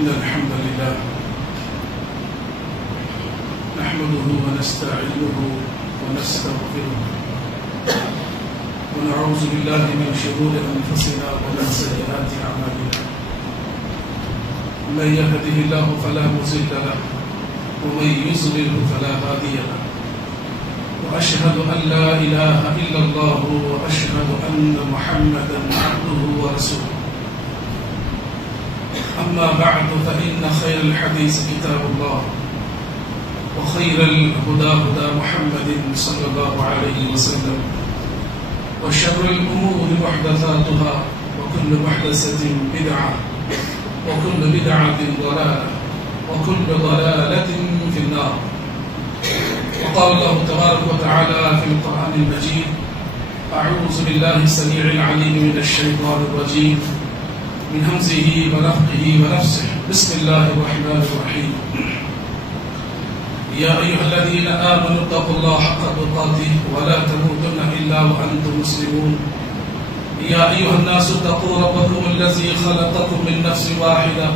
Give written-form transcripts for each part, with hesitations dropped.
إن الحمد لله نحمده ونستعينه ونستغفره ونعوذ بالله من شرور أنفسنا ومن سيئات أعمالنا من يهده الله فلا مضل له ومن يضلل فلا هادي له وأشهد أن لا إله إلا الله وأشهد أن محمدا عبده ورسوله أما بعد فإن خير الحديث كتاب الله وخير الهدى هدى محمد صلى الله عليه وسلم وشر الأمور محدثاتها وكل محدثة بدعة وكل بدعة ضلالة وكل ضلالة في النار. وقال الله تبارك وتعالى في القرآن المجيد: أعوذ بالله السميع العليم من الشيطان الرجيم من همزه ونفخه ونفسه. بسم الله الرحمن الرحيم. يا أيها الذين آمنوا اتقوا الله حق تقاته ولا تموتن إلا وأنتم مسلمون. يا أيها الناس اتقوا ربكم الذي خلقكم من نفس واحدة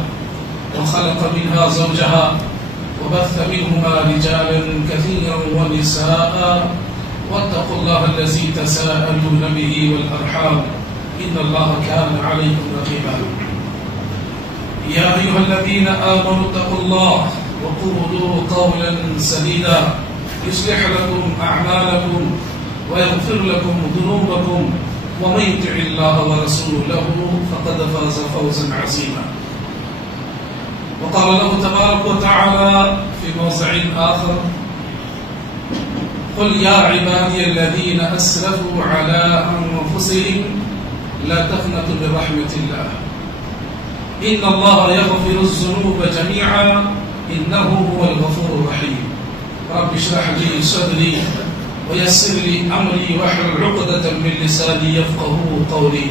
وخلق منها زوجها وبث منهما رجالا كثيرا ونساء واتقوا الله الذي تساءلون به والأرحام إن الله كان عليكم رقيبا. يا أيها الذين آمنوا اتقوا الله وقولوا قولا سديدا يصلح لكم أعمالكم ويغفر لكم ذنوبكم ومن يطع الله ورسوله فقد فاز فوزا عظيما. وقال الله تبارك وتعالى في موضع آخر: قل يا عبادي الذين أسرفوا على أنفسهم لا تقنطوا من رحمة الله إن الله يغفر الذنوب جميعا إنه هو الغفور الرحيم. رب اشرح لي صدري ويسر لي أمري واحلل عقدة من لساني يفقهوا قولي.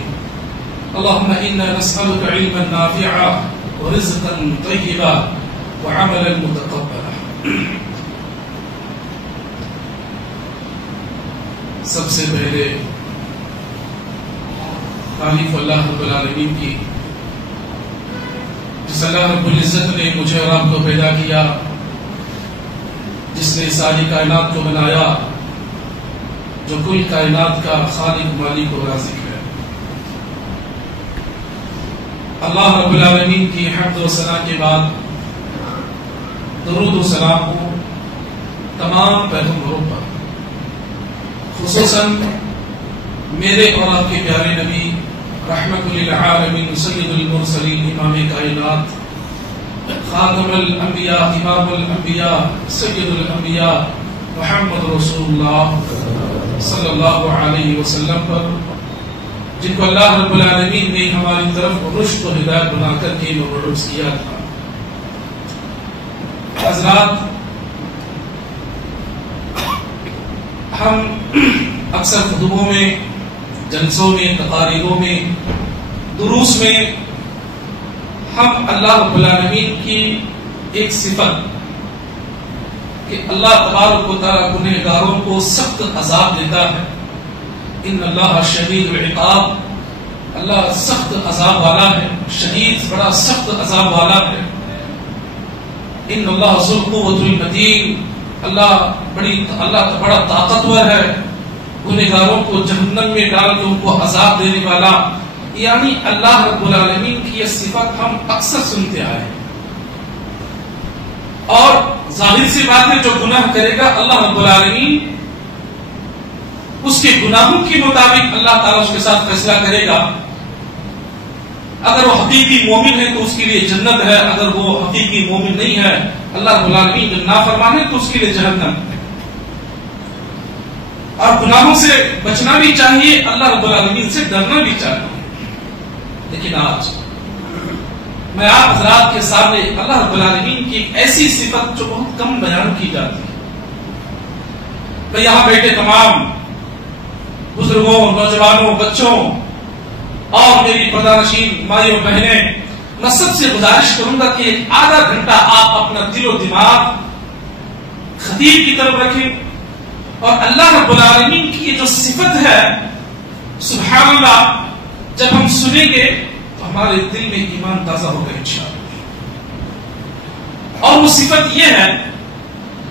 اللهم إنا نسألك علما نافعا ورزقا طيبا وعملا متقبلا. سب سے پہلے تعریف اللہ رب العالمین کی، جس اللہ رب العزت نے مجھے اور آپ کو پیدا کیا، جس نے ساری کائنات کو بنایا، جو کل کائنات کا خالق مالک و رازق ہے۔ اللہ رب العالمین کی حمد و ثنا کے بعد درود و سلام ہو تمام پیغمبروں پر، خصوصاً میرے اور آپ کے پیارے نبی رحمت للعالمین سید المرسلین امام کائنات خاتم الانبیاء امام الانبیاء سید الانبیاء محمد رسول اللہ صلی اللہ علیہ وسلم پر، جن کو اللہ رب العالمین نے ہماری طرف رشد و ہدایت بنا کر کے مبعوث کیا تھا۔ حضرات، ہم اکثر خطبوں میں، جلسوں میں، تقاریروں میں، دروس میں ہم اللہ رب العالمین کی ایک صفت کہ اللہ تبارک و تعالیٰ گنہگاروں کو سخت عذاب دیتا ہے، ان اللہ شدید العقاب، اللہ سخت عذاب والا ہے، شدید بڑا سخت عذاب والا ہے، ان اللہ ذو القوۃ المتین، اللہ بڑا طاقتور ہے، گنہگاروں کو جہنم میں ڈال کے ان کو عذاب دینے والا۔ یعنی اللہ رب العالمین کی یہ صفت ہم اکثر سنتے آئے ہیں، اور ظاہر سی بات ہے جو گناہ کرے گا اللہ رب العالمین اس کے گناہوں کے مطابق اللہ تعالیٰ اس کے ساتھ فیصلہ کرے گا۔ اگر وہ حقیقی مومن ہے تو اس کے لیے جنت ہے، اگر وہ حقیقی مومن نہیں ہے، اللہ رب العالمین جب نافرمان ہے تو اس کے لیے جہنم ہے۔ اور گناہوں سے بچنا بھی چاہیے، اللہ رب العالمین سے ڈرنا بھی چاہیے۔ لیکن آج میں آپ حضرات کے سامنے اللہ رب العالمین کی ایسی صفت جو بہت کم بیان کی جاتی ہے۔ میں یہاں بیٹھے تمام بزرگوں، نوجوانوں، بچوں اور میری پردہ-نشین مائیوں بہنیں، میں سب سے گزارش کروں گا کہ آدھا گھنٹہ آپ اپنا دل و دماغ خطیب کی طرف رکھیں، اور اللہ رب العالمین کی یہ جو صفت ہے، سبحان اللہ، جب ہم سنیں گے تو ہمارے دل میں ایمان تازہ ہوگا انشاءاللہ۔ صفت یہ ہے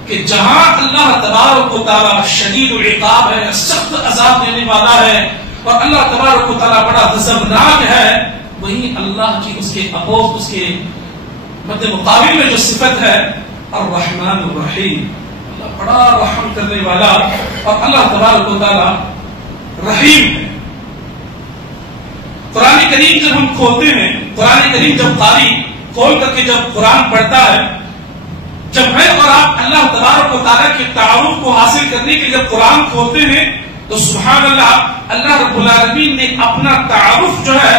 کہ جہاں اللہ تبارک و تعالیٰ شدید العقاب ہے، سخت عذاب دینے والا ہے، اور اللہ تبارک و تعالیٰ بڑا غضبناک ہے، وہیں اللہ کی اس کے اپوز، اس کے مد مقابل میں جو صفت ہے الرحمن الرحیم، اللہ بڑا رحم کرنے والا، اور اللہ تبارک و تعالیٰ رحیم ہے۔ قرآن کریم جب ہم کھولتے ہیں، قرآن کریم جب قاری کھول کر کے جب قرآن پڑھتا ہے، جب میں اور آپ اللہ تبارک و تعالیٰ کے تعارف کو حاصل کرنے کے جب قرآن کھولتے ہیں تو سبحان اللہ رب العالمین نے اپنا تعارف جو ہے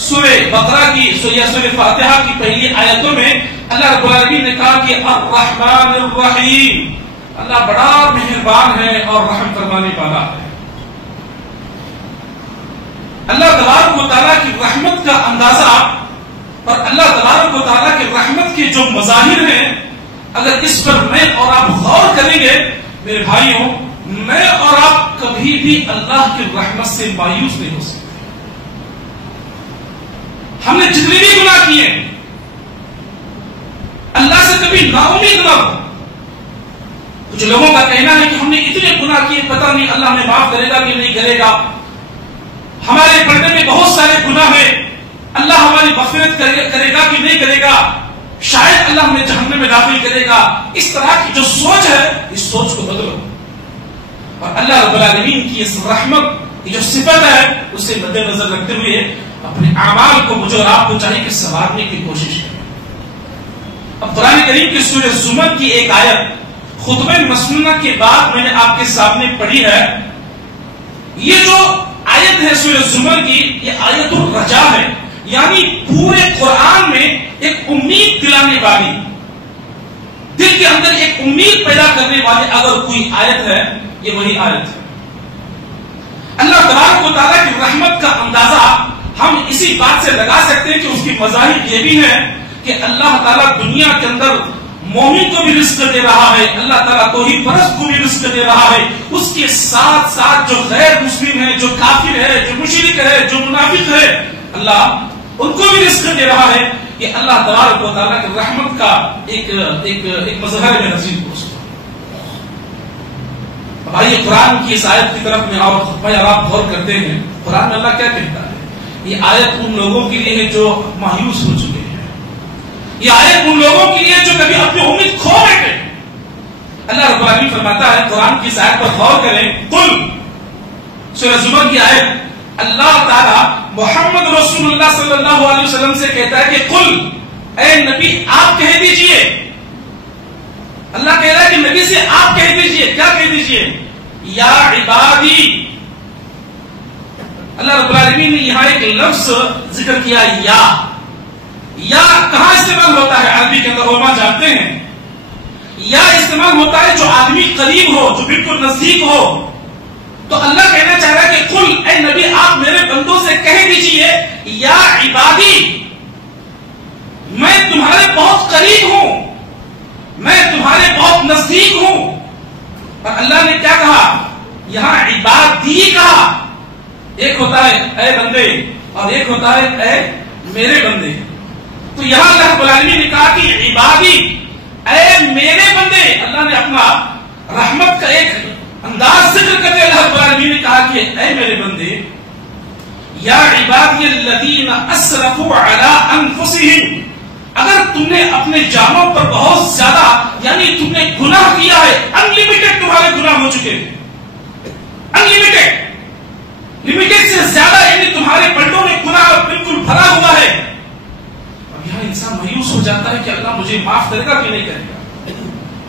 سورہ بقرہ کی سورہ فاتحہ کی پہلی آیتوں میں اللہ رب العالمین نے کہا کہ الرحمن الرحیم، اللہ بڑا مہربان ہے اور رحم فرمانے والا ہے۔ اللہ تبارک و تعالیٰ کی رحمت کا اندازہ اور اللہ تبارک و تعالیٰ کی رحمت کے جو مظاہر ہیں، اگر اس پر میں اور آپ غور کریں گے میرے بھائیوں، میں اور آپ کبھی بھی اللہ کی رحمت سے مایوس نہیں ہو سکتے۔ ہم نے جتنے بھی گناہ کیے اللہ سے کبھی نا امید نہ ہو۔ کچھ لوگوں کا کہنا ہے کہ ہم نے اتنے گناہ کیے، پتہ نہیں اللہ ہمیں معاف کرے گا کہ نہیں کرے گا، ہمارے پردے میں بہت سارے گناہ ہیں، اللہ ہماری مغفرت کرے گا کہ نہیں کرے گا، شاید اللہ ہمیں جہنم میں داخل کرے گا۔ اس طرح کی جو سوچ ہے، اس سوچ کو بدلو، اور اللہ رب العالمین کی اس رحمت کی جو صفت ہے اسے مد نظر رکھتے ہوئے اپنے اعمال کو مجھے اور آپ کو چاہیے کہ سنوارنے کی کوشش کریں۔ اب قرآن کریم کی سورہ زمر کی ایک آیت خطبہ مسنونہ کے بعد میں نے آپ کے سامنے پڑھی ہے۔ یہ جو آیت ہے سورہ زمر کی، یہ آیت الرجا ہے، یعنی پورے قرآن میں ایک امید دلانے والی، دل کے اندر ایک امید پیدا کرنے والی اگر کوئی آیت ہے یہ وہی آیت ہے۔ اللہ تبارک و تعالیٰ کی رحمت کا اندازہ ہم اسی بات سے لگا سکتے ہیں کہ اس کی مظاہر یہ بھی ہے کہ اللہ تعالیٰ دنیا کے اندر مومن کو بھی رزق دے رہا ہے، اللہ تعالیٰ توحید پرست کو بھی رزق دے رہا ہے، اس کے ساتھ ساتھ جو غیر مسلم ہے، جو کافر ہے، جو مشرک ہے، جو منافق ہے، اللہ ان کو بھی رزق دے رہا ہے۔ یہ اللہ تبارک و تعالیٰ کی رحمت کا ایک مظہر میں نظیر ہو سکتا۔ اب آئیے قرآن کی اس آیت کی طرف میں اور آپ غور کرتے ہیں، قرآن میں اللہ کیا کہتا ہے۔ یہ آیت ان لوگوں کے لیے ہے جو مایوس ہو چکے ہیں، یہ آیت ان لوگوں کے لیے جو کبھی اپنی امید کھو بیٹھے۔ اللہ رب العالمین فرماتا ہے، قرآن کی اس آیت پر غور کریں، قل سورہ زمر کی آیت، اللہ تعالیٰ محمد رسول اللہ صلی اللہ علیہ وسلم سے کہتا ہے کہ قل، اے نبی آپ کہہ دیجئے، اللہ کہہ رہا ہے کہ نبی سے آپ کہہ دیجئے، کیا کہہ دیجئے، یا عبادی۔ اللہ رب العالمین نے یہاں ایک لفظ ذکر کیا، یا کہاں استعمال ہوتا ہے عربی کے اندر، علماء جانتے ہیں یا استعمال ہوتا ہے جو آدمی قریب ہو، جو بالکل نزدیک ہو۔ تو اللہ کہنا چاہ رہا ہے کہ قل، اے نبی آپ میرے بندوں سے کہہ دیجئے، یا عبادی، میں تمہارے بہت قریب ہوں، میں تمہارے بہت نزدیک ہوں۔ اور اللہ نے کیا کہا، یہاں عبادی کہا۔ ایک ہوتا ہے اے بندے اور ایک ہوتا ہے اے میرے بندے۔ تو یہاں اللہ رب العالمین نے کہا کہ عبادی، اے میرے بندے۔ اللہ نے اپنا رحمت کا ایک انداز ذکر کرتے اللہ رب العالمین نے کہا کہ اے میرے بندے، یا عبادی الذین اسرفوا علی انفسہم، اگر تم نے اپنے جانوں پر بہت زیادہ، یعنی تم نے گناہ کیا ہے، انلمیٹڈ تمہارے گناہ ہو چکے ہیں، انلمیٹڈ، لمیٹڈ سے زیادہ، یعنی تمہارے پلٹوں میں گناہ بالکل بھرا ہوا ہے۔ اب یہاں انسان مایوس ہو جاتا ہے کہ اللہ مجھے معاف کرے گا کہ نہیں کرے گا۔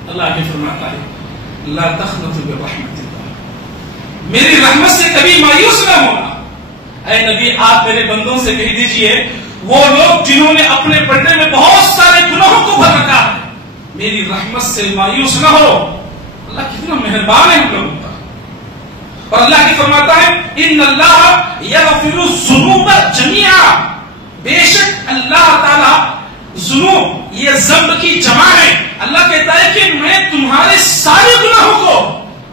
اللہ آگے فرماتا ہے، لا تقنطوا من رحمت اللہ، میری رحمت سے کبھی مایوس نہ ہونا۔ اے نبی آپ میرے بندوں سے کہہ دیجئے، وہ لوگ جنہوں نے اپنے پردے میں بہت سارے گناہوں کو بھر رکھا ہے، میری رحمت سے مایوس نہ ہو۔ اللہ کتنا مہربان ہے ہم لوگوں پر۔ اور اللہ کی فرماتا ہے، ان اللہ یغفر الذنوب جميعا، بے شک اللہ تعالی ذنوب یہ ذنب کی جمع ہے۔ اللہ کہتا ہے کہ میں تمہارے سارے گناہوں کو،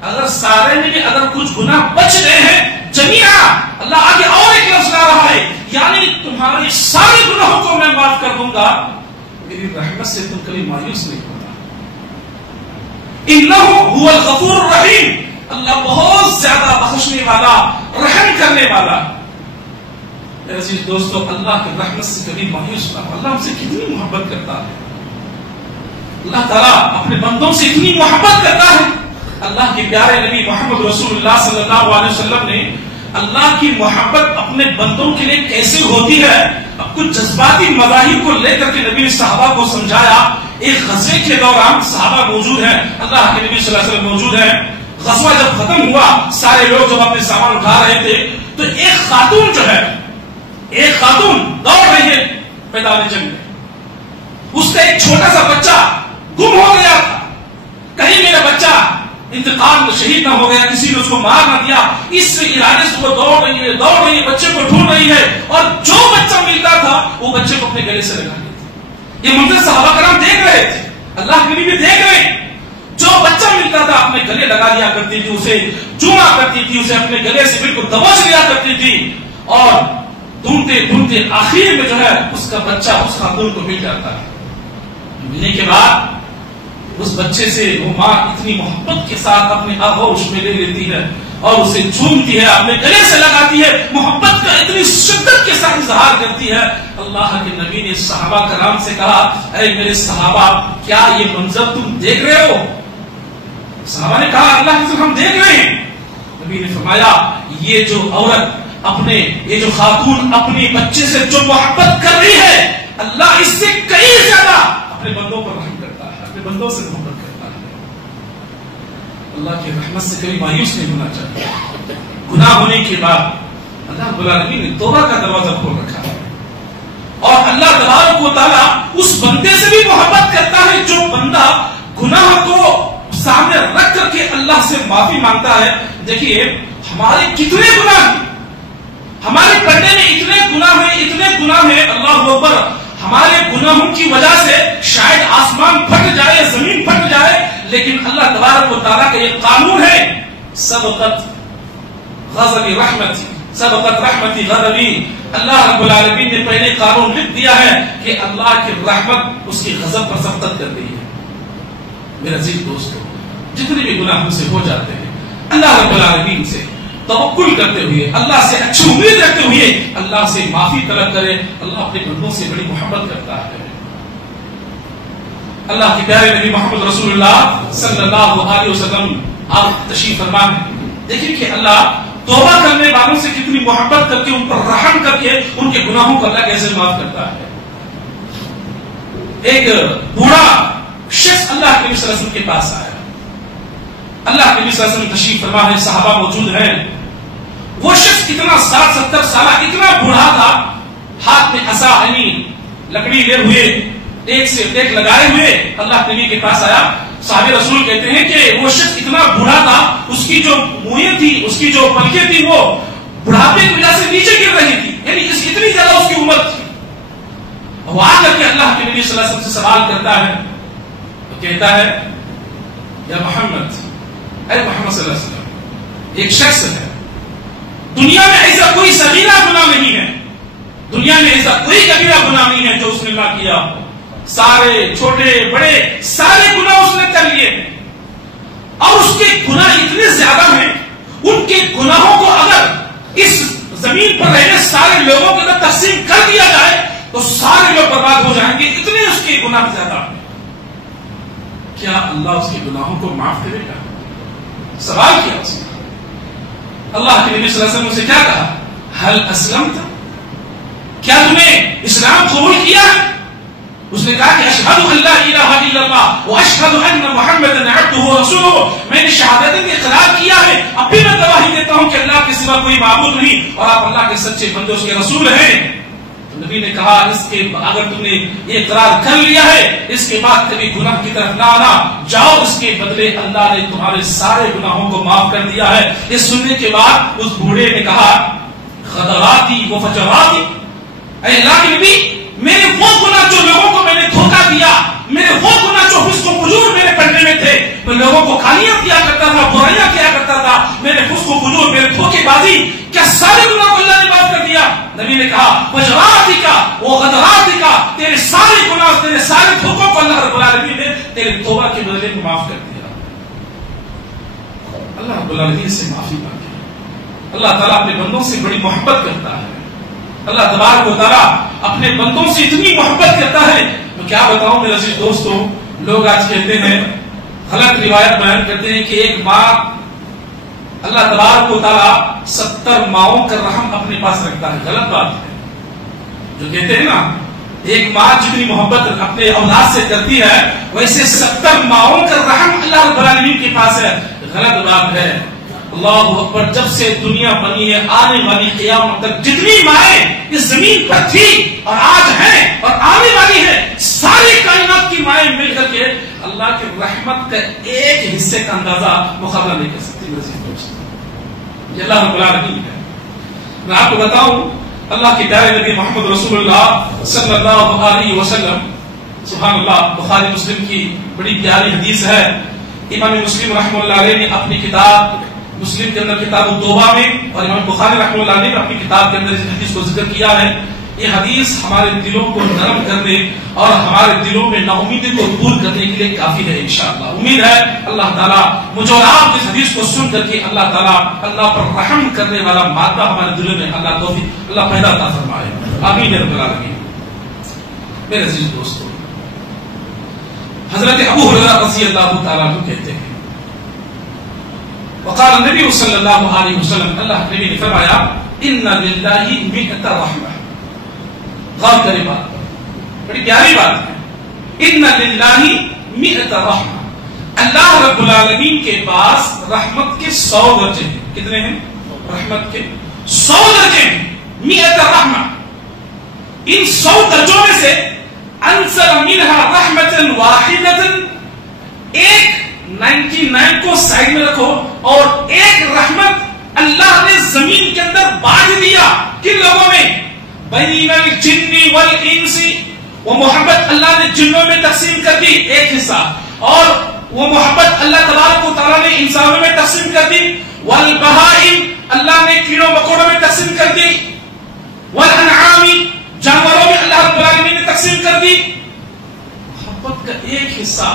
اگر سارے میں بھی اگر کچھ گناہ بچ گئے ہیں، جميعا، اللہ آگے اور ایک لفظ لا رہا ہے، یعنی تمہارے سارے گناہوں کو میں معاف کر دوں گا۔ میری رحمت سے تم کبھی مایوس نہیں ہوتا. انہ هو الغفور الرحیم، اللہ بہت زیادہ بخشنے والا، رحم کرنے والا. میرے عزیز دوستو، اللہ کی رحمت سے کبھی مایوس نہ ہو. اللہ ہم سے کتنی محبت کرتا ہے. اللہ تعالیٰ اپنے بندوں سے اتنی محبت کرتا ہے. اللہ کے پیارے نبی محمد رسول اللہ صلی اللہ علیہ وسلم نے اللہ کی محبت اپنے بندوں کے لیے کیسے ہوتی ہے اب کچھ جذباتی مظاہر کو لے کر کے نبی نے صحابہ کو سمجھایا. ایک غزوے کے دوران صحابہ موجود ہیں، اللہ کے نبی صلی اللہ علیہ وسلم موجود ہیں. غزوہ جب ختم ہوا، سارے لوگ جب اپنے سامان اٹھا رہے تھے تو ایک خاتون جو ہے، ایک خاتون دوڑ رہی ہے میدان جنگ میں. اس کا ایک چھوٹا سا بچہ گم ہو گیا تھا. کہیں میرا بچہ انتقال شہید نہ ہو گیا، کسی نے اس کو مار نہ دیا. اس ارادے سے وہ دوڑ رہی ہے، بچے کو ڈھونڈ رہی ہے، اور جو بچہ ملتا تھا وہ بچے کو اپنے گلے سے لگا لیتی. یہ منظر صحابہ کرام دیکھ رہے تھے، اللہ کے نبی بھی دیکھ رہے ہیں. جو بچہ ملتا تھا اپنے گلے لگا لیا کرتی تھی، اسے چوما کرتی تھی، اسے اپنے گلے سے بالکل دبوچ لیا کرتی تھی. اور ڈھونڈتے ڈھونڈتے آخر میں جو ہے اس کا بچہ اس خاتون کو مل جاتا ہے. ملنے کے بعد اس بچے سے وہ ماں اتنی محبت کے ساتھ اپنے آغوش میں لے لیتی ہے اور اسے چومتی ہے، اپنے گلے سے لگاتی ہے، محبت کا اتنی شدت کے ساتھ اظہار کرتی ہے. اللہ کے نبی نے صحابہ کرام سے کہا، اے میرے صحابہ، کیا یہ منظر تم دیکھ رہے ہو؟ صحابہ نے کہا، اللہ کے ہم دیکھ رہے ہیں. نبی نے فرمایا، یہ جو عورت یہ جو خاتون اپنے بچے سے جو محبت کر رہی ہے، اللہ اس سے کئی زیادہ اپنے بندوں پر رحم کرتا ہے، اپنے بندوں سے محبت کرتا ہے. اللہ کی رحمت سے کبھی مایوس نہیں ہونا چاہیے. گناہ ہونے کے بعد اللہ رب العالمین نے توبہ کا دروازہ کھول رکھا ہے، اور اللہ تبارک و تعالیٰ اس بندے سے بھی محبت کرتا ہے جو بندہ گناہ کو سامنے رکھ کر کے اللہ سے معافی مانگتا ہے. دیکھیے ہمارے کتنے گناہ ہیں، ہمارے پردے میں اتنے گناہ ہیں، اللہ اکبر. ہمارے گناہوں کی وجہ سے شاید آسمان پھٹ جائے، زمین پھٹ جائے، لیکن اللہ تبارک و تعالیٰ کا یہ قانون ہے، سبقت غضبی رحمتی، سبقت رحمتی غضبی. اللہ رب العالمین نے پہلے قانون لکھ دیا ہے کہ اللہ کی رحمت اس کی غضب پر سبقت کر گئی ہے. میرے عزیز دوستو، جتنے بھی گناہ ہم سے ہو جاتے ہیں، اللہ رب العالمین سے توکل کرتے ہوئے، اللہ سے اچھی امید رکھتے ہوئے اللہ سے معافی طلب کرے. اللہ اپنے بندوں سے بڑی محبت کرتا ہے. اللہ کے پیارے نبی محمد رسول اللہ صلی اللہ علیہ وسلم آپ تشریف فرما ہے. دیکھیں کہ اللہ توبہ کرنے والوں سے کتنی محبت کر کے ان پر رحم کر کے ان کے گناہوں کو اللہ کیسے معاف کرتا ہے. ایک بوڑھا شخص اللہ کے نبی صلی اللہ علیہ وسلم کے پاس آیا. اللہ کے نبی صلی اللہ علیہ وسلم تشریف فرما ہے، صحابہ موجود ہیں. وہ شخص اتنا 60-70 سالہ اتنا بوڑھا تھا، ہاتھ میں عصا یعنی لکڑی لے ہوئے، ایک سے ایک لگائے ہوئے اللہ کے نبی کے پاس آیا. صحابہ رسول کہتے ہیں کہ وہ شخص اتنا بوڑھا تھا، اس کی جو منہیں تھی، اس کی جو پلکیں تھی، وہ بڑھاپے کی وجہ سے نیچے گر رہی تھی، یعنی اتنی زیادہ اس کی عمر تھی. وہ آ کر کے اللہ کے نبی صلی اللہ علیہ وسلم سے سوال کرتا ہے، وہ کہتا ہے، یا محمد، اے محمد صلی اللہ علیہ وسلم، ایک شخص ہے، دنیا میں ایسا کوئی صغیرہ گناہ نہیں ہے، دنیا میں ایسا کوئی کبیرہ گناہ نہیں ہے جو اس نے نہ کیا ہو. سارے چھوٹے بڑے سارے گناہ اس نے کر لیے ہیں، اور اس کے گناہ اتنے زیادہ ہیں، ان کے گناہوں کو اگر اس زمین پر رہنے سارے لوگوں کے اندر تقسیم کر دیا جائے تو سارے لوگ برباد ہو جائیں گے، اتنے اس کے گناہ زیادہ ہیں. کیا اللہ اس کے گناہوں کو معاف کرے گا؟ سوال کیا اس نے. اللہ کے نبی صلی اللہ علیہ وسلم سے کیا کہا؟ هل اسلمت؟ کیا تمہیں اسلام قبول کیا ہے؟ اس نے کہا کہ اشہد ان لا الہ الا اللہ واشہد ان محمدا عبدہ ورسولہ، میں نے شہادت کا اقرار کیا ہے، اب بھی میں گواہی دیتا ہوں کہ اللہ کے سوا کوئی معبود نہیں اور آپ اللہ کے سچے بندے اس کے رسول ہیں. تو نبی نے کہا اس کے اگر تم نے یہ اقرار کر لیا ہے، اس کے بعد کبھی گناہ کی طرف نہ آنا، جاؤ، اس کے بدلے اللہ نے تمہارے سارے گناہوں کو معاف کر دیا ہے. یہ سننے کے بعد اس بوڑھے نے کہا غدراتی و فجراتی، اے اللہ کے نبی، میرے وہ گناہ جو لوگوں کو میں نے دھوکہ دیا، میرے وہ گناہ جو فسق و فجور میرے پڑنے میں تھے، تو لوگوں لوگوں کو گالیاں دیا کرتا تھا، برائیاں کیا کرتا تھا، میرے فسق و فجور، میرے دھوکے بازی، کیا سارے گناہ کو اللہ نے معاف کر دیا؟ نبی نے کہا وجراتک وغدراتک، تیرے سارے گناہ، تیرے سارے دھوکوں کو اللہ رب العالمین نے تیرے توبہ کے بدلے میں معاف کر دیا۔ اللہ رب العالمین سے معافی مانگے۔ اللہ تعالیٰ اپنے بندوں سے بڑی محبت کرتا ہے۔ اللہ تبارک و تعالیٰ اپنے بندوں سے اتنی محبت کرتا ہے، میں کیا بتاؤں میرے عزیز دوستوں۔ لوگ آج کہتے ہیں، غلط روایت بیان کرتے ہیں کہ ایک ماں، اللہ تبارک و تعالیٰ 70 ماؤں کا رحم اپنے پاس رکھتا ہے۔ غلط بات ہے۔ جو کہتے ہیں نا ایک ماں جتنی محبت اپنے اولاد سے کرتی ہے ویسے 70 ماؤں کا رحم اللہ رب العالمین کے پاس ہے۔ غلط بات ہے۔ اللہ اکبر، جب سے دنیا بنی ہے آنے والی قیامت تک جتنی مائیں اس زمین پر تھی اور آج ہیں اور آنے والی ہے، ساری کائنات کی مائیں مل کر کے اللہ کی رحمت کا ایک حصے کا اندازہ مقابلہ نہیں کر سکتی۔ یہ اللہ رب العالمین ہے۔ میں آپ کو بتاؤں، اللہ کے پیارے نبی محمد رسول اللہ صلی اللہ علیہ وسلم، سبحان اللہ، بخاری مسلم کی بڑی پیاری حدیث ہے۔ امام مسلم رحمہ اللہ علیہ نے اپنی کتاب مسلم کے اندر کتاب التوبہ میں، اور امام بخاری رحمہ اللہ علیہ نے اپنی کتاب کے اندر اس حدیث کو ذکر کیا ہے۔ یہ حدیث ہمارے دلوں کو نرم کرنے اور ہمارے دلوں میں ناامیدی کو دور کرنے کے لیے کافی ہے انشاءاللہ۔ امید ہے اللہ تعالیٰ مجھے اور آپ اس حدیث کو سن کر کے اللہ تعالیٰ اللہ پر رحم کرنے والا مادہ ہمارے دلوں میں اللہ توفیق اللہ پیدا عطا فرمائے، آمین رب العالمین۔ میرے عزیز دوستو، حضرت ابو ہریرہ رضی اللہ تعالیٰ عنہ کہتے ہیں، وقال النبی صلی اللہ علیہ وسلم، اللہ نبی نے فرمایا، ان للہ مئۃ رحمہ۔ غور کریں بات پر، بڑی پیاری بات ہے۔ ان للہ مئۃ رحمہ، اللہ رب العالمین کے پاس رحمت کے 100 درجے ہیں۔ کتنے ہیں؟ رحمت کے 100 درجے ہیں۔ مئۃ رحمہ، ان 100 درجوں میں سے انزل منها رحمۃ واحدۃ، ایک 99 کو سائڈ میں رکھو اور ایک رحمت اللہ نے زمین کے اندر بانٹ دیا۔ کن لوگوں میں؟ بین الجن والانس، وہ محبت اللہ نے جنوں میں تقسیم کر دی ایک حصہ، اور وہ محبت اللہ تبارک و تعالیٰ نے انسانوں میں تقسیم کر دی۔ والبہائم، اللہ نے کیڑوں مکوڑوں میں تقسیم کر دی۔ والانعام، جانوروں میں اللہ رب العالمین نے تقسیم کر دی۔ محبت کا ایک حصہ،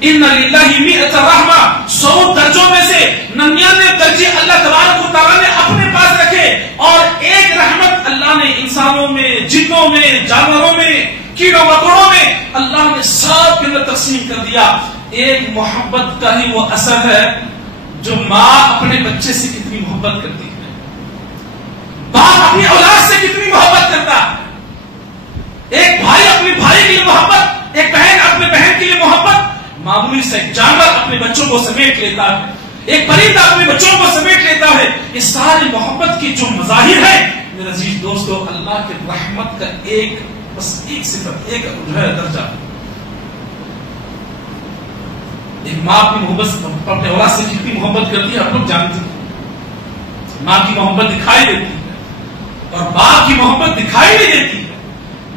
ان للہ مئۃ رحمہ، 100 درجوں میں سے 99 درجے اللہ تبارک و تعالیٰ نے اپنے پاس رکھے، اور ایک رحمت اللہ نے انسانوں میں، جنوں میں، جانوروں میں، کیڑوں مکوڑوں میں اللہ نے سب کے اندر تقسیم کر دیا۔ ایک محبت کا ہی وہ اثر ہے جو ماں اپنے بچے سے کتنی محبت کرتی ہے، باپ اپنی اولاد سے کتنی محبت کرتا ہے، ایک بھائی اپنے بھائی کے لیے محبت، ایک بہن اپنے بہن کے لیے محبت۔ معمولی سے ایک جانور اپنے بچوں کو سمیٹ لیتا ہے، ایک پرندہ اپنے بچوں کو سمیٹ لیتا ہے۔ اس ساری محبت کی جو مظاہر ہے میرے عزیز دوستو، اللہ کی رحمت کا ایک بس ایک صفت، ایک جو ہے درجہ۔ ایک ماں اپنی محبت اپنے اولاد سے کتنی محبت کرتی ہے آپ لوگ جانتے ہیں۔ ماں کی محبت دکھائی دیتی ہے اور باپ کی محبت دکھائی نہیں دیتی ہے۔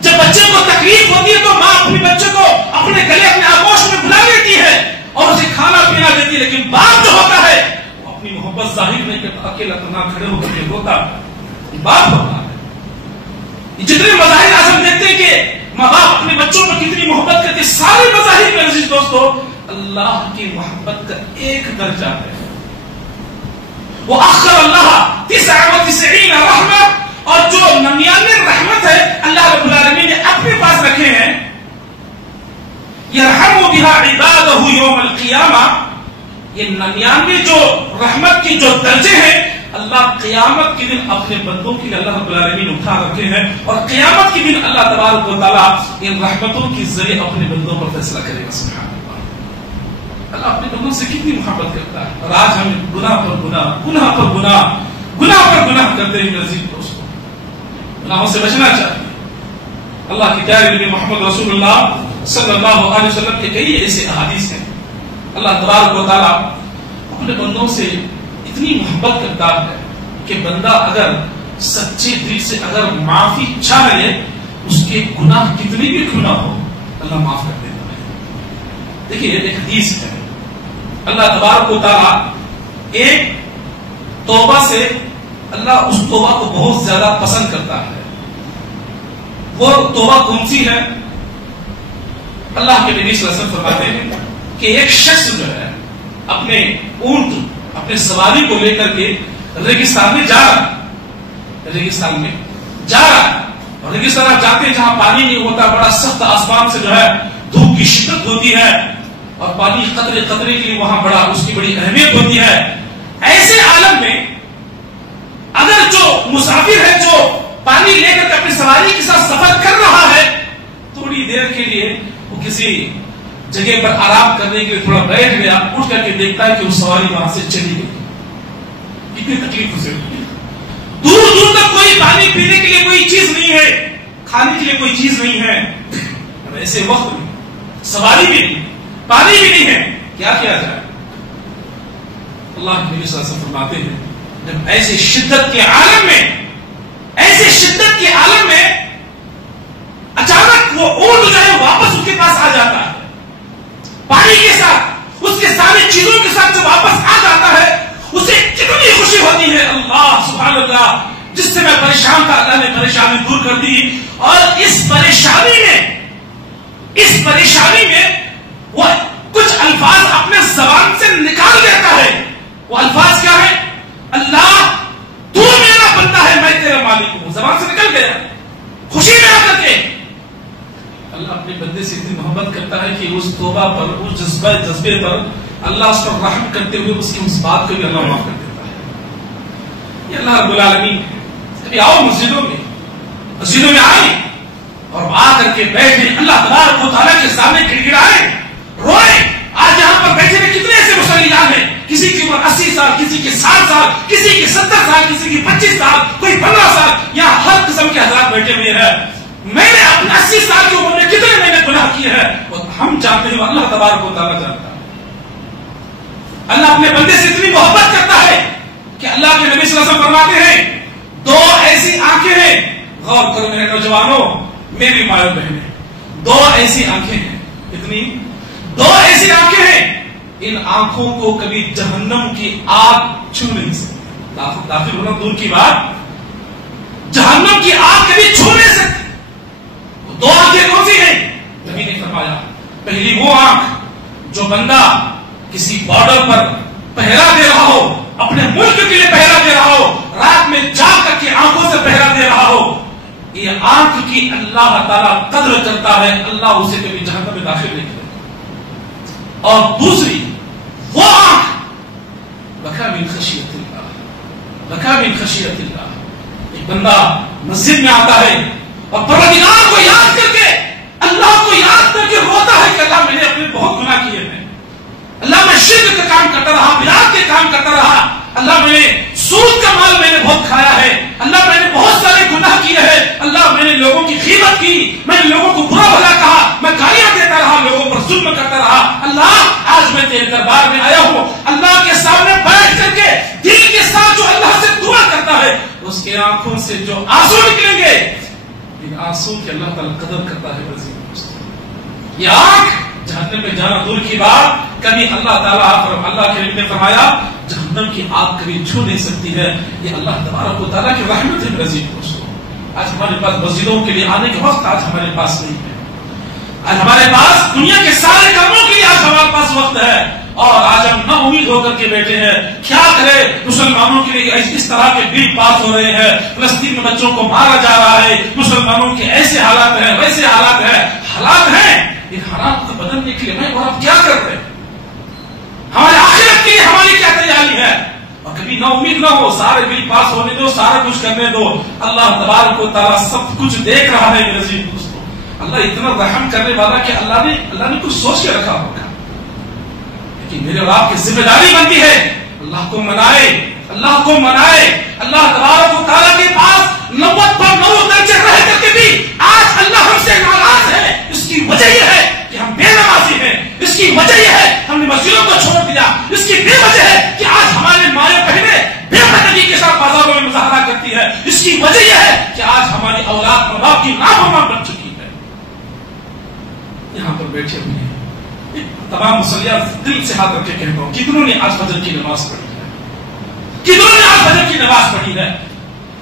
جب بچے کو تکلیف ہوتی ہے تو ماں اپنے بچے کو اپنے گلے، اپنے آغوش میں بلا لیتی ہے اور اسے کھانا پینا دیتی ہے، لیکن باپ جو ہوتا ہے وہ اپنی محبت ظاہر نہیں کرتا، اکیلا تنہا کھڑے ہو کر کے روتا باپ ہوتا ہے۔ جتنے مظاہر آج ہم دیکھتے ہیں کہ ماں باپ اپنے بچوں پر کتنی محبت کرتے، سارے مظاہر میں عزیز دوستو اللہ کی محبت کا ایک درجہ ہے۔ وہ اخر اللہ 99 رحمت، اور جو 99 رحمت ہے اللہ رب العالمین نے اپنے پاس رکھے ہیں، یرحم بها عبادہ یوم القیامہ، یہ 99 جو رحمت کی جو درجے ہیں اللہ قیامت کے دن اپنے بندوں کے لیے اللہ رب العالمین اٹھا رکھے ہیں، اور قیامت کے دن اللہ تبارک و تعالیٰ ان رحمتوں کے ذریعے اپنے بندوں پر فیصلہ کرے گا۔ سبحان اللہ، اللہ اپنے بندوں سے کتنی محبت کرتا ہے، اور آج ہم گناہ پر گناہ، گناہ پر گناہ، گناہ پر گناہ کرتے ہیں۔ عزیز دوستوں، گناہوں سے بچنا چاہیے۔ اللہ کے پیارے نبی محمد رسول اللہ صلی اللہ علیہ وسلم کے کئی ایسے احادیث ہیں، اللہ تبارک و تعالیٰ اپنے بندوں سے اتنی محبت کرتا ہے کہ بندہ اگر سچے دل سے اگر معافی چاہ لے، اس کے گناہ کتنی بھی کیوں نہ ہو اللہ معاف کر دیتا ہے۔ دیکھیے ایک حدیث ہے اللہ تبارک و تعالیٰ ایک توبہ سے اللہ اس توبہ کو بہت زیادہ پسند کرتا ہے. وہ توبہ کون سی ہے؟ اللہ کے نبی صلی اللہ علیہ وسلم فرماتے ہیں کہ ایک شخص جو ہے اپنے اونٹ اپنے سواری کو لے کر کے ریگستان میں جا رہا ہے. ریگستان میں جا رہا ہے اور ریگستان آپ جاتے ہیں جہاں پانی نہیں ہوتا, بڑا سخت آسمان سے جو ہے دھوپ کی شدت ہوتی ہے اور پانی قطرے قطرے کے لیے وہاں بڑا اس کی بڑی اہمیت ہوتی ہے. ایسے عالم میں اگر جو مسافر ہے جو پانی لے کر اپنی سواری کے ساتھ سفر کر رہا ہے, تھوڑی دیر کے لیے وہ کسی جگہ پر آرام کرنے کے لیے تھوڑا بیٹھ گیا, اٹھ کر کے دیکھتا ہے کہ وہ سواری وہاں سے چلی گئی. کتنی تکلیف اسے ہوئی. دور دور تک کوئی پانی پینے کے لیے کوئی چیز نہیں ہے, کھانے کے لیے کوئی چیز نہیں ہے. ایسے وقت میں سواری بھی نہیں, پانی بھی نہیں ہے, کیا کیا جائے؟ اللہ کے نبی صلی اللہ علیہ وسلم فرماتے ہیں جب ایسے شدت کے عالم میں اچانک وہ اونٹ جو ہے واپس اس کے پاس آ جاتا ہے, پانی کے ساتھ اس کے ساری چیزوں کے ساتھ جو واپس آ جاتا ہے, اسے کتنی خوشی ہوتی ہے. اللہ سبحان اللہ, جس سے میں پریشان تھا اللہ نے پریشانی دور کر دی. اور اس پریشانی میں وہ کچھ الفاظ اپنے زبان سے نکال دیتا ہے. وہ الفاظ کیا ہے؟ اللہ تو میرا بندہ ہے, میں تیرا مالک ہوں. زبان سے نکل گیا خوشی میں آ کر کے. اللہ اپنے بندے سے اتنی محبت کرتا ہے کہ اس توبہ پر, اس جذبے پر اللہ اس پر رحم کرتے ہوئے اس کی اس بات کو بھی اللہ معاف کر دیتا ہے. یہ اللہ رب العالمین. کبھی آؤ مسجدوں میں آئے اور آ کر کے بیٹھے, اللہ تبارک و تعالیٰ کے سامنے گڑگڑائے, روئے. آج یہاں پر بیٹھے ہوئے کتنے ایسے مسلمان ہیں, کسی کی عمر 80 سال, کسی کی 60 سال, کسی کی 70 سال, کسی کی 25 سال, کوئی 15 سال. یہاں ہر قسم کے حضرات بیٹھے ہوئے ہیں. میں نے اپنے 80 سال کی عمر میں کتنے میں نے گناہ کیے ہیں اور ہم جانتے ہیں, اللہ تبارک و تعالیٰ جانتا ہے. اللہ اپنے بندے سے اتنی محبت کرتا ہے کہ اللہ کے نبی صلی اللہ علیہ وسلم فرماتے ہیں دو ایسی آنکھیں ہیں, غور کرو میرے نوجوانوں, میری مائیں بہنیں, دو ایسی آنکھیں ہیں, اتنی دو ایسی آنکھیں ہیں, ان آنکھوں کو کبھی جہنم کی آگ چھو نہیں سکتی. داخل ہونا دور کی بات, جہنم کی آگ کبھی چھو نہیں سکتی. دو آنکھیں کون سی ہیں؟ نبی نے فرمایا پہلی وہ آنکھ جو بندہ کسی بارڈر پر پہرا دے رہا ہو, اپنے ملک کے لیے پہرا دے رہا ہو, رات میں جا کر کے آنکھوں سے پہرا دے رہا ہو, یہ آنکھ کی اللہ تعالیٰ قدر کرتا ہے, اللہ اسے کبھی جہنم میں داخل نہیں کرے. اور دوسری وہ آنکھ بکا من خشیت اللہ, بکا من خشیت اللہ. ایک بندہ مسجد میں آتا ہے اور پروردگار کو یاد کر کے, اللہ کو یاد کر کے روتا ہے کہ اللہ میں نے اپنے بہت گناہ کیے ہیں, اللہ میں شرک کا کام کرتا رہا, بدعت کے کام کرتا رہا, اللہ میں نے سود کا مال میں نے بہت کھایا ہے, اللہ میں نے بہت سارے گناہ کیے ہیں, اللہ میں نے لوگوں کی غیبت کی, میں نے لوگوں کو برا بھلا کہا, میں گالیاں دیتا رہا, لوگوں پر ظلم کرتا رہا. اللہ آج میں تیرے دربار میں آیا ہوں, اللہ کے سامنے بیٹھ کر کے دل کے ساتھ جو اللہ سے دعا کرتا ہے, اس کے آنکھوں سے جو آنسو نکلیں گے, ان آنسو کی اللہ تعالیٰ قدر کرتا ہے. یہ آنکھ جہنم میں جانا دور کی بات, کبھی اللہ کے نبی نے فرمایا جہنم کی آگ کبھی چھو نہیں سکتی ہے. یہ اللہ تبارک و تعالیٰ کی رحمت ہے. عزیز دوستو, آج ہمارے پاس مسجدوں کے لیے آنے کا وقت آج ہمارے پاس نہیں ہے. آج ہمارے پاس دنیا کے سارے کاموں کے لیے آج ہمارے پاس وقت ہے, اور آج ہم نا امید ہو کر کے بیٹھے ہیں. کیا کرے, مسلمانوں کے لیے اس طرح کے بل پاس ہو رہے ہیں, فلسطین میں بچوں کو مارا جا رہا ہے, مسلمانوں کے ایسے حالات ہیں, ویسے حالات ہیں. ان حالات کو بدلنے کے لیے میں اور آپ کیا کر رہے ہیں؟ ہمارے آخرت کے لیے ہماری کیا تیاری ہے؟ اور کبھی نا امید نہ ہو, سارے بل پاس ہونے دو, سارا کچھ کرنے دو. اللہ تبارک و تعالیٰ سب کچھ دیکھ رہا ہے. میرے عزیز دوستو, اللہ اتنا رحم کرنے والا کہ اللہ نے کچھ سوچ کے رکھا ہوگا, لیکن میرے اور آپ کی ذمہ داری بنتی ہے اللہ کو منائے. اللہ تبارک و تعالیٰ کے پاس 90 پر 90 درجے رہ کر کے بھی آج اللہ ہم سے ناراض ہے. اس کی وجہ یہ ہے کہ ہم بے نمازی ہیں, اس کی وجہ یہ ہے ہم نے مسجدوں کو چھوڑ دیا, اس کی بے وجہ ہے کہ آج ہمارے مائیں بہنیں بے پردگی کے ساتھ بازاروں میں مظاہرہ کرتی ہے, اس کی وجہ یہ ہے کہ آج ہماری اولاد ماں باپ کی نافرمان بن چکی ہے. یہاں پر بیٹھے ہوئے ہیں تمام مسلیہ دل سے ہاتھ رکھ کے کہتا ہوں، کتنوں نے آج فجر کی نماز پڑھی ہے؟ کتنوں نے آج فجر کی نماز پڑھی ہے؟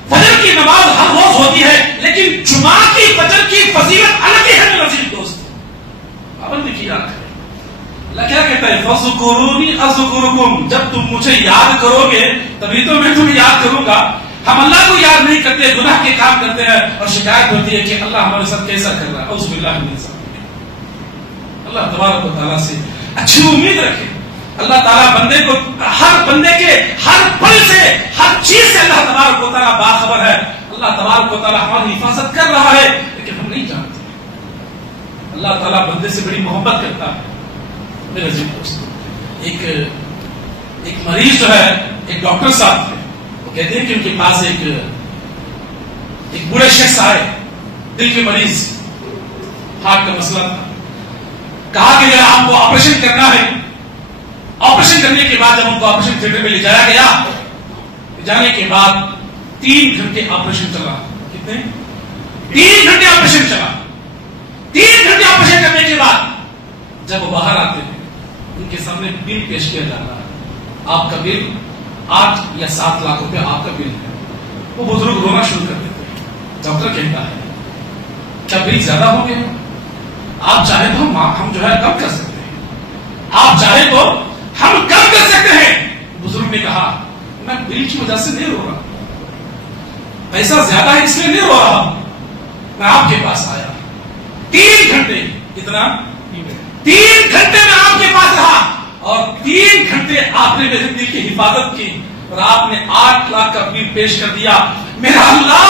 فجر کی نماز ہر روز ہوتی ہے، لیکن جمعہ کی فجر کی فضیلت الگ ہی ہے میرے عزیز دوست۔ پابندی کی یاد ہے، اللہ کیا کہتا ہے؟ فَذْكُرُونِي أَذْكُرُكُمْ، جب تم مجھے یاد کرو گے تبھی تو میں تمہیں یاد کروں گا۔ ہم اللہ کو یاد نہیں کرتے، گناہ کے کام کرتے ہیں اور شکایت ہوتی ہے کہ اللہ ہمارے ساتھ کیسا کر رہا ہے۔ اعوذ باللہ من ذالک۔ اللہ تبارک و تعالیٰ سے اچھی امید رکھے۔ اللہ تعالیٰ بندے کو ہر بندے کے ہر پل سے ہر چیز سے اللہ تبارک و تعالیٰ باخبر ہے۔ اللہ تبارک و تعالیٰ ہماری حفاظت کر رہا ہے لیکن ہم نہیں جانتے۔ اللہ تعالیٰ بندے سے بڑی محبت کرتا ہے میرے عزیز دوستو۔ ایک مریض جو ہے، ایک ڈاکٹر صاحب تھے، وہ کہتے ہیں کہ ان کے پاس ایک بوڑھے شخص آئے، دل کے مریض، ہارٹ کا مسئلہ تھا۔ کہا کہ ذرا آپ کو آپریشن کرنا ہے۔ آپریشن کرنے کے بعد جب ان کو آپریشن تھیٹر میں لے جایا گیا، جانے کے بعد 3 گھنٹے آپریشن چلا۔ کتنے؟ 3 گھنٹے آپریشن چلا۔ 3 گھنٹے آپریشن کرنے کے بعد جب وہ باہر آتے ہیں، ان کے سامنے بل پیش کیا جا رہا ہے۔ آپ کا بل 8 یا 7 لاکھ روپے آپ کا بل ہے۔ وہ بزرگ رونا شروع کر دیتے ہیں۔ ڈاکٹر کہتا ہے کیا بل زیادہ ہو گیا؟ آپ چاہے تو ہم جو ہے کم کر سکتے ہیں، آپ چاہے تو ہم کم کر سکتے ہیں۔ بزرگ نے کہا میں بل کی وجہ سے نہیں رو رہا، پیسہ زیادہ ہے اس لیے نہیں رو رہا، میں آپ کے پاس آیا 3 گھنٹے، کتنا؟ 3 گھنٹے میں آپ کے پاس رہا اور 3 گھنٹے آپ نے میرے دل کی حفاظت کی اور آپ نے 8 لاکھ کا بل پیش کر دیا۔ میرا اللہ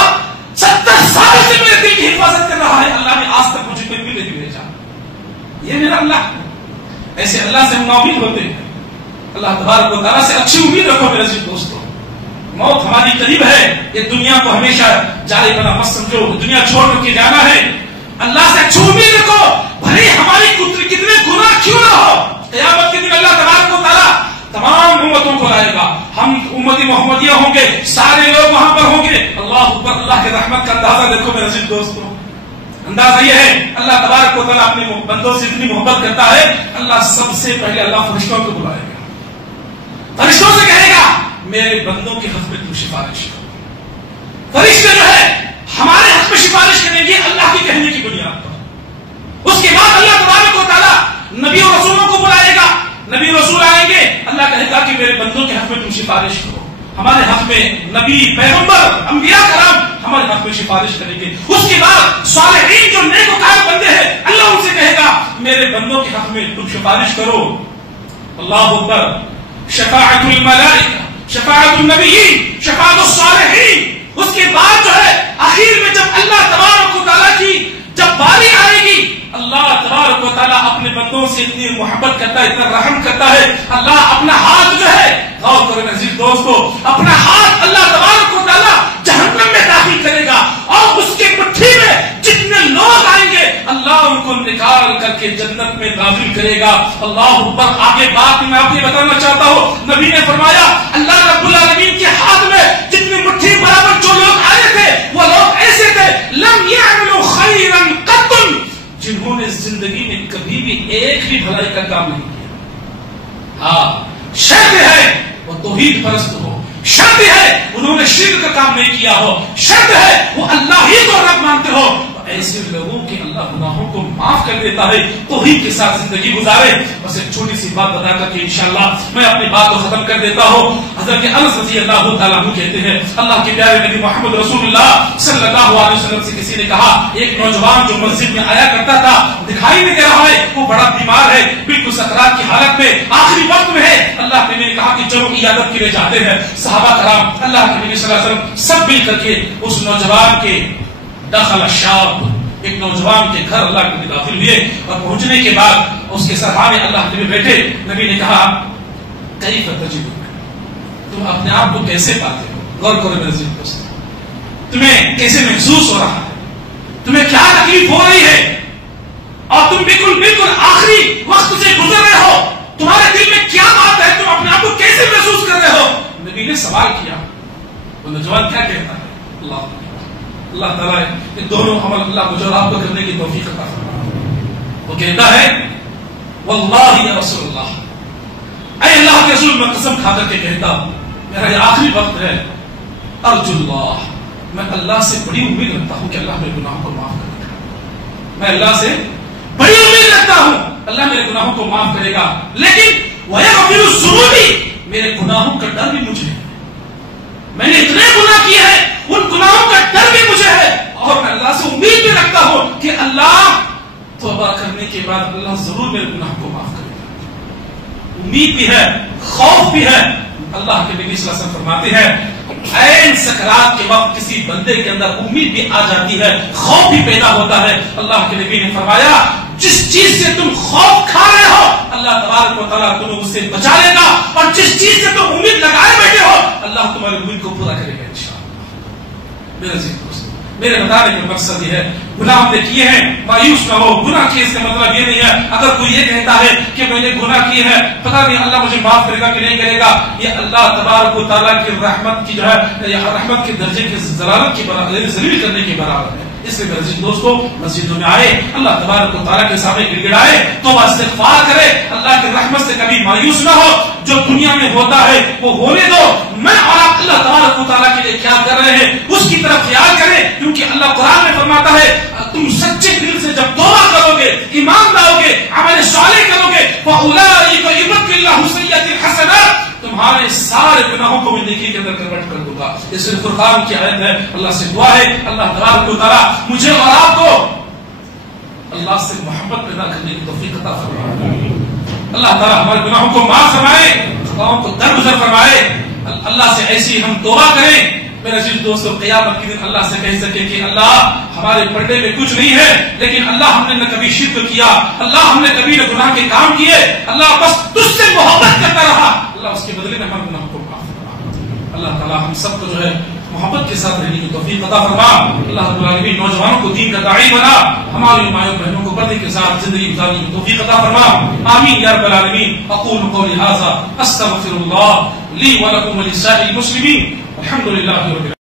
70 سال سے میرے دل کی حفاظت کر رہا ہے، اللہ نے آج تک مجھے کوئی بل نہیں بھیجا۔ یہ میرا اللہ ہے۔ ایسے اللہ سے ہم ناامید ہوتے ہیں۔ اللہ تبارک و تعالیٰ سے اچھی امید رکھو میرے عزیز دوستو۔ موت ہماری قریب ہے، یہ دنیا کو ہمیشہ جاری بنا مت سمجھو، دنیا چھوڑ کر کے جانا ہے۔ اللہ سے اچھی امید رکھو، بھلے ہماری کتنے گناہ کیوں نہ ہو، قیامت کے دن اللہ تبارک و تعالیٰ تمام امتوں کو لائے گا۔ ہم امتی محمدیہ ہوں گے، سارے لوگ وہاں پر ہوں گے۔ اللہ اکبر، اللہ کے رحمت کا اندازہ دیکھو میرے عزیز دوستو۔ اندازہ یہ ہے اللہ تبارک و تعالیٰ اپنے بندوں سے اتنی محبت کرتا ہے، اللہ سب سے پہلے اللہ فرشتوں کو بلائے گا، فرشتوں سے کہے گا میرے بندوں کے حق میں تم سفارش کرو۔ فرشتے جو ہے ہمارے حق میں سفارش کریں گے اللہ کے کہنے کی بنیاد پر۔ اس کے بعد اللہ تبارک و تعالیٰ نبی اور رسولوں کو بلائے گا، نبی رسول آئیں گے، اللہ کہے گا کہ میرے بندوں کے حق میں تم سفارش کرو۔ ہمارے حق میں نبی، پیغمبر، انبیاء کرام ہمارے حق میں سفارش کریں گے۔ اس کے بعد صالحین جو نیک وکار بندے ہیں، اللہ ان سے کہے گا میرے بندوں کے حق میں تم سفارش کرو۔ اللہ اکبر، شفاعت الملائکہ، شفاعت النبیین، شفاعت الصالحین۔ اس کے بعد جو ہے آخر میں جب اللہ تبارک و تعالیٰ کی جب باری آئے گی، اللہ تبارک و تعالیٰ اپنے بندوں سے اتنی محبت کرتا ہے، اتنا رحم کرتا ہے، اللہ اپنا ہاتھ جو ہے، غور کرو عزیز دوستو، اپنا ہاتھ اللہ تبارک و تعالیٰ جہنم میں داخل کرے گا اور اس کے مٹھی میں جتنے لوگ آئیں گے اللہ ان کو نکال کر کے جنت میں داخل کرے گا۔ اللہ اکبر۔ آگے بات میں آپ کو بتانا چاہتا ہوں، نبی نے فرمایا اللہ رب العالمین کے ہاتھ میں جتنی مٹھی برابر جو لوگ آئے تھے وہ لوگ ایسے تھے لم يعملوا خيرا قط، جنہوں نے زندگی میں کبھی بھی ایک بھی بھلائی کا کام نہیں کیا۔ ہاں شرط ہے وہ توحید پرست ہو، شرط ہے انہوں نے شرک کا کام نہیں کیا ہو، شرط ہے وہ اللہ ہی کو رب مانتے ہو۔ ایسے لوگوں کے اللہ گناہوں کو معاف کر دیتا ہے، توحید کے ساتھ زندگی گزارے۔ بس ایک چھوٹی سی بات بتا کر کے انشاءاللہ میں اپنی بات کو ختم کر دیتا ہوں۔ حضرت انس رضی اللہ تعالیٰ عنہ کہتے ہیں اللہ کے پیارے نبی محمد رسول اللہ صلی اللہ علیہ وسلم سے کسی نے کہا ایک نوجوان جو مسجد میں آیا کرتا تھا دکھائی نہیں دے رہا ہے، وہ بڑا بیمار ہے، بالکل سکرات کی حالت میں آخری وقت میں ہے۔ اللہ کے نبی نے کہا کہ چلو عیادت کے لیے جاتے ہیں۔ صحابہ کرام اللہ کے نبی صلی اللہ علیہ وسلم سب مل کر کے اس نوجوان کے دخل الشاب، ایک نوجوان کے گھر اللہ کے داخل ہوئے اور پہنچنے کے بعد اس کے سرحانے اللہ کے نبی بیٹھے۔ نبی نے کہا کیف تجدک، تم اپنے آپ کو کیسے پاتے ہو؟ غور کرو میرے عزیز دوست، تمہیں کیسے محسوس ہو رہا ہے، تمہیں کیا تکلیف ہو رہی ہے اور تم بالکل آخری وقت سے گزر رہے ہو، تمہارے دل میں کیا بات ہے، تم اپنے آپ کو کیسے محسوس کر رہے ہو؟ نبی نے سوال کیا۔ وہ نوجوان کیا کہتا ہے؟ اللہ تعالیٰ ان دونوں عمل اللہ مجھے اور آپ کو کرنے کی توفیق عطا فرمائے۔ وہ کہتا ہے واللہ یا رسول اللہ، اے اللہ کے رسول، میں قسم کھا کر کے کہتا ہوں میرا یہ آخری وقت ہے، ارجو اللہ، میں اللہ سے بڑی امید رکھتا ہوں کہ اللہ میرے گناہوں کو معاف کرے گا، میں اللہ سے بڑی امید رکھتا ہوں اللہ میرے گناہوں کو معاف کرے گا، لیکن وَيَغْفِرُ الذُّنُوبِ، میرے گناہوں کا ڈر بھی مجھے ہے، میں نے اتنے گناہ کیے ہیں ان گناہوں کا ڈر بھی مجھے ہے، اور میں اللہ سے امید بھی رکھتا ہوں کہ اللہ توبہ کرنے کے بعد اللہ ضرور میرے گناہ کو معاف کرے گا، امید بھی ہے خوف بھی ہے۔ اللہ کے نبی صلی اللہ علیہ وسلم فرماتے ہیں عین سکرات کے وقت کسی بندے کے اندر امید بھی آ جاتی ہے، خوف بھی پیدا ہوتا ہے۔ اللہ کے نبی نے فرمایا جس چیز سے تم خوف کھا رہے ہو اللہ تبارک و تعالیٰ تمہیں اس سے بچا لے گا، اور جس چیز سے تم امید لگائے بیٹھے ہو اللہ تمہاری امید کو پورا کرے گا انشاءاللہ۔ میرے بتانے کا مقصد یہ ہے گناہ ہم نے کیے ہیں مایوس نہ ہو، گناہ کیے اس کا مطلب یہ نہیں ہے اگر کوئی یہ کہتا ہے کہ میں نے گناہ کیے ہیں پتہ نہیں اللہ مجھے معاف کرے گا کہ نہیں کرے گا، یہ اللہ تبارک و تعالیٰ کی رحمت کی جو ہے رحمت کے درجے کی ضلالت کی برابر، ذلیل کرنے کے برابر ہے۔ اس لیے میرے دوستو مسجدوں میں آئے، اللہ تبارک و تعالیٰ کے سامنے گڑ گڑائے، توبہ استغفار کرے، اللہ کی رحمت سے کبھی مایوس نہ ہو، جو دنیا میں ہوتا ہے وہ ہونے دو، میں اور آپ اللہ تبارک و تعالیٰ کے لیے کیا کر رہے ہیں اس کی طرف خیال کریں، کیونکہ اللہ قرآن میں فرماتا ہے تم سچے دل سے جب توبہ کرو گے، ایمان لاؤ گے، عمل صالح کرو گے، فَأُولَٰئِكَ يُبَدِّلُ اللَّهُ سَيِّئَاتِهِمْ حَسَنَاتٍ، تمہارے سارے گناہوں کو میں نیکی کے اندر کنورٹ کر دوں گا۔ اس فرقان کی آیت ہے، اللہ سے دعا ہے اللہ تبارک و تعالیٰ مجھے اور آپ کو اللہ سے محبت پیدا کرنے کی توفیق عطا فرمائے، اللہ تعالیٰ ہمارے گناہوں کو معاف فرمائے، خطاؤں کو درگزر فرمائے، اللہ سے ایسی ہم توبہ کریں میرے عزیز دوستو قیامت کے دن اللہ سے کہہ سکے کہ اللہ ہمارے پردے میں کچھ نہیں ہے، لیکن اللہ ہم نے نہ کبھی شرک کیا، اللہ ہم نے کبھی نہ گناہ کے کام کیے، اللہ بس تجھ سے محبت کرتا رہا، اللہ اس کے بدلے میں ہمارے گناہوں کو معاف فرما۔ اللہ تعالیٰ ہم سب کو جو ہے محبت کے ساتھ رہنے کی توفیق عطا فرما، اللہ رب العالمین نوجوانوں کو دین کا داعی بنا، ہماری مائوں بہنوں کو پردے کے ساتھ زندگی گزارنے کی توفیق عطا فرما، آمین یا رب العالمین۔ اقول قولی ھذا استغفر اللہ لی ولکم ولسائر المسلمین، الحمد للہ رب العالمین۔